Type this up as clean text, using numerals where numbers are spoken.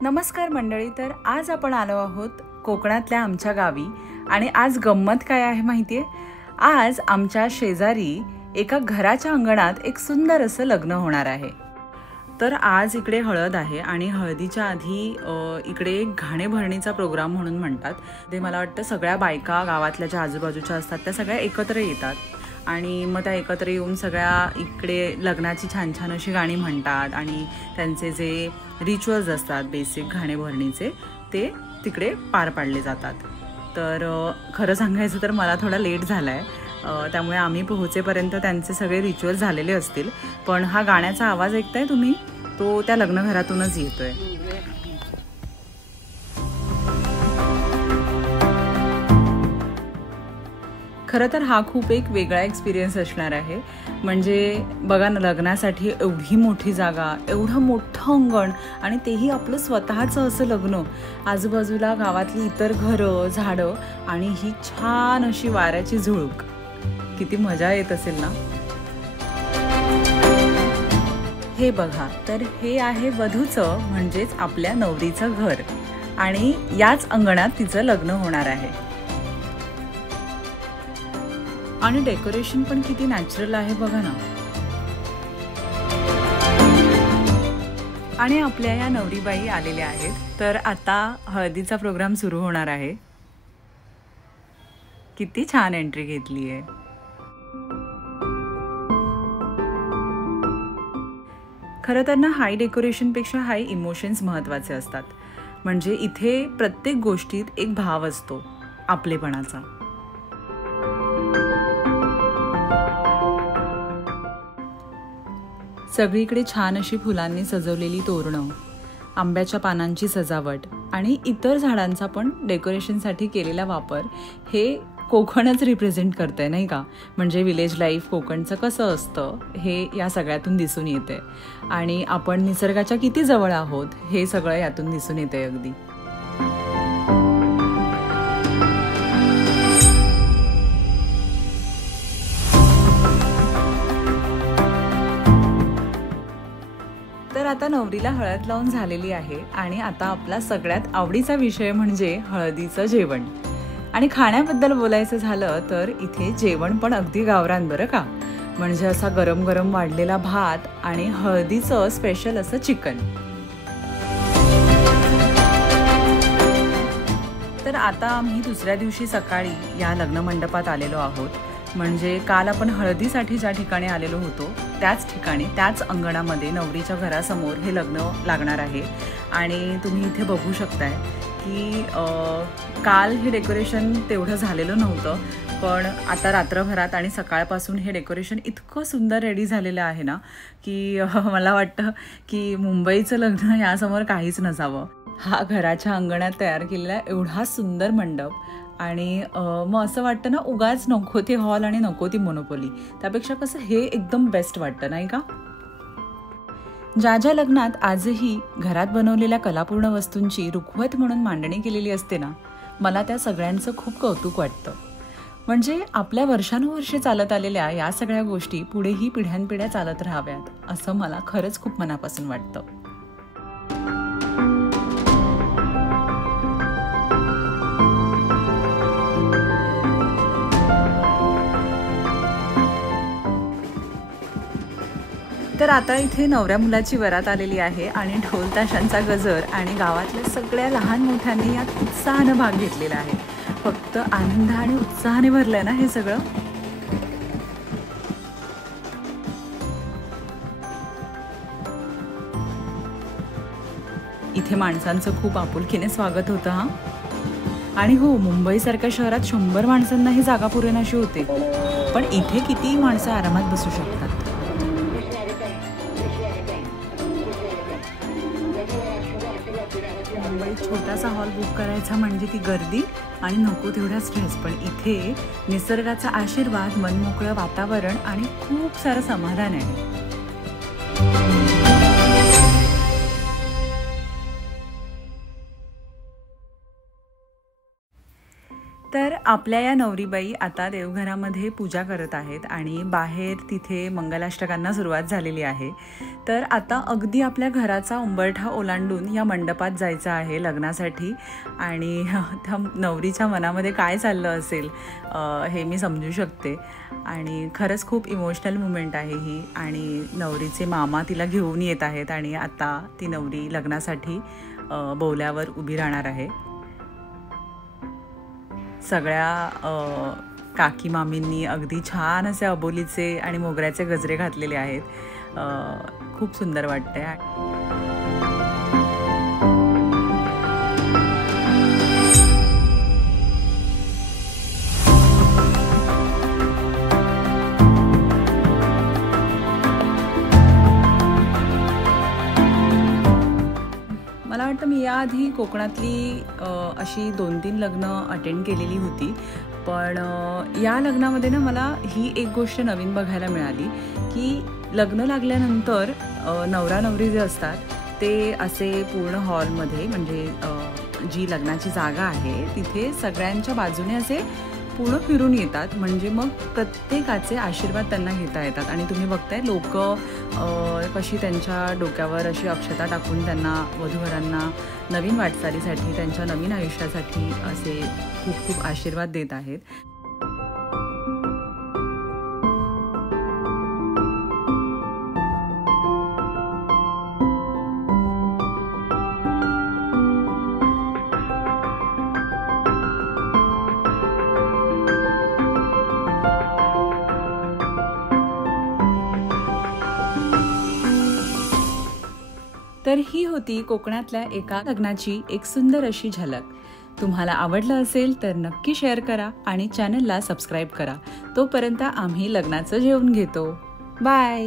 नमस्कार मंडळी. तर आज आपण आलो आहोत कोकणातल्या आमच्या गावी आणि आज गंमत काय आहे माहिती आहे? आज आमच्या शेजारी एका घराच्या अंगणात एक सुंदर असं लग्न होणार आहे. तर आज इकडे हळद आहे आणि हळदीच्या आधी इकडे एक घाणेभरणीचा प्रोग्राम म्हणून म्हणतात. ते मला वाटतं सगळ्या बायका गावातल्या ज्या आजूबाजूच्या असतात त्या सगळ्या एकत्र येतात आणि मग त्या एकत्र येऊन सगळ्या इकडे लग्नाची छान छान अशी गाणी म्हणतात आणि त्यांचे जे रिच्युअल्स असतात बेसिक घाणेभरणीचे ते तिकडे पार पाडले जातात. तर खरं सांगायचं तर मला थोडा लेट झाला आहे, त्यामुळे आम्ही पोहोचेपर्यंत त्यांचे सगळे रिच्युअल झालेले असतील. पण हा गाण्याचा आवाज ऐकताय तुम्ही, तो त्या लग्नघरातूनच येतोय. खरं तर हा खूप एक वेगळा एक्सपिरियन्स असणार आहे. म्हणजे बघा ना, लग्नासाठी एवढी मोठी जागा, एवढं मोठं अंगण आणि तेही आपलं स्वतःचं असं लग्न, आजूबाजूला गावातली इतर घरं, झाडं आणि ही छान अशी वाऱ्याची झुळूक. किती मजा येत असेल ना. हे बघा, तर हे आहे वधूचं म्हणजेच आपल्या नवरीचं घर आणि याच अंगणात तिचं लग्न होणार आहे. आणि डेकोरेशन पण किती नॅचरल आहे बघा ना. आणि आपल्या या नवरीबाई आलेल्या आहेत. तर आता हळदीचा प्रोग्राम सुरू होणार आहे. किती छान एंट्री घेतली आहे. खरं तर ना, हाय डेकोरेशनपेक्षा हाय इमोशन्स महत्त्वाचे असतात. म्हणजे इथे प्रत्येक गोष्टीत एक भाव असतो आपलेपणाचा. सगळीकडे छान अशी फुलांनी सजवलेली तोरणं, आंब्याच्या पानांची सजावट आणि इतर झाडांचा पण डेकोरेशनसाठी केलेला वापर हे कोकणच रिप्रेझेंट करतंय नाही का. म्हणजे विलेज लाईफ कोकणचं कसं असतं हे या सगळ्यातून दिसून येते आणि आपण निसर्गाच्या किती जवळ आहोत हे सगळं यातून दिसून येते अगदी. तर आता नवरीला हळद लावून झालेली आहे आणि आता आपला सगळ्यात आवडीचा विषय म्हणजे हळदीचं जेवण. आणि खाण्याबद्दल बोलायचं झालं तर इथे जेवण पण अगदी गावरान बरं का. म्हणजे असा गरम गरम वाढलेला भात आणि हळदीचं स्पेशल असं चिकन. तर आता आम्ही दुसऱ्या दिवशी सकाळी या लग्न मंडपात आलेलो आहोत. म्हणजे काल आपण हळदीसाठी ज्या ठिकाणी आलेलो होतो त्याच ठिकाणी, त्याच अंगणामध्ये नवरीच्या घरासमोर हे लग्न लागणार आहे. आणि तुम्ही इथे बघू शकताय की काल हे डेकोरेशन तेवढं झालेलं नव्हतं, पण आता रात्रभरात आणि सकाळपासून हे डेकोरेशन इतकं सुंदर रेडी झालेलं आहे ना की मला वाटतं की मुंबईचं लग्न यासमोर काहीच नसावं. हा घराच्या अंगणात तयार केलेला एवढा सुंदर मंडप आणि मग असं वाटतं ना, उगाच नको ते हॉल आणि नको ती मोनोपोली, त्यापेक्षा कसं हे एकदम बेस्ट वाटतं नाही का. ज्या ज्या लग्नात आजही घरात बनवलेल्या कलापूर्ण वस्तूंची रुखवत म्हणून मांडणी केलेली असते ना, मला त्या सगळ्यांचं खूप कौतुक वाटतं. म्हणजे आपल्या वर्षानुवर्षे चालत आलेल्या या सगळ्या गोष्टी पुढेही पिढ्यानपिढ्या चालत राहाव्यात असं मला खरंच खूप मनापासून वाटतं. तर आता इथे नवऱ्या मुलाची वरात आलेली आहे आणि ढोल ताशांचा गजर आणि गावातल्या सगळ्या लहान मोठ्यांनी यात उत्साहानं भाग घेतलेला आहे. फक्त आनंद आणि उत्साहाने भरलंय ना हे सगळं. इथे माणसांचं खूप आपुलकीने स्वागत होतं हा. आणि हो, मुंबईसारख्या शहरात 100 माणसांनाही जागा पुरेनाशी होते, पण इथे किती माणसं आरामात बसू शकतात. मुंबईत छोटासा हॉल बुक करायचा म्हणजे ती गर्दी आणि नको तेवढा स्ट्रेस, पण इथे निसर्गाचा आशीर्वाद, मनमोकळं वातावरण आणि खूप सारं समाधान आहे. तर आपल्या या नवरीबाई आता देवघरामध्ये पूजा करत आहेत आणि बाहेर तिथे मंगलाष्टकांना सुरुवात झालेली आहे। तर आता अगदी आपल्या घराचा उंबरठा ओलांडून या मंडपात जायचं आहे लग्नासाठी आणि त्या नवरीच्या मनामध्ये काय चाललं असेल हे मी समजू शकते आणि खरंच खूप इमोशनल मुमेंट आहे ही। आणि नवरीचे मामा तिला घेऊन येत आहेत आणि आता ती नवरी लग्नासाठी बोल्यावर उभी राहणार आहे। सगळ्या काकी मामींनी अगदी छान असे अबोलीचे आणि मोगऱ्याचे गजरे घातलेले आहेत। खूप सुंदर वाटते। मला वाटतं मी याआधी कोकणातली अशी 2-3 लग्न अटेंड केलेली होती, पण या लग्नामध्ये ना मला ही एक गोष्ट नवीन बघायला मिळाली की लग्न लागल्यानंतर नवरा नवरी जे असतात ते असे पूर्ण हॉलमध्ये म्हणजे जी लग्नाची जागा आहे तिथे सगळ्यांच्या बाजूने असे पूर्ण फिरून येतात, म्हणजे मग प्रत्येकाचे आशीर्वाद त्यांना घेता येतात। आणि तुम्ही बघताय लोक कशी त्यांच्या डोक्यावर अशी अक्षता टाकून त्यांना वधूवरांना नवीन वाटचालीसाठी त्यांच्या नवीन आयुष्यासाठी असे खूप खूप आशीर्वाद देत आहेत। तर ही होती कोकणातल्या एका लग्नाची एक सुंदर अशी झलक। तुम्हाला आवडलं असेल तर नक्की शेअर करा आणि चॅनलला सबस्क्राईब करा। तोपर्यंत आम्ही लग्नाचं जेवण घेतो। बाय।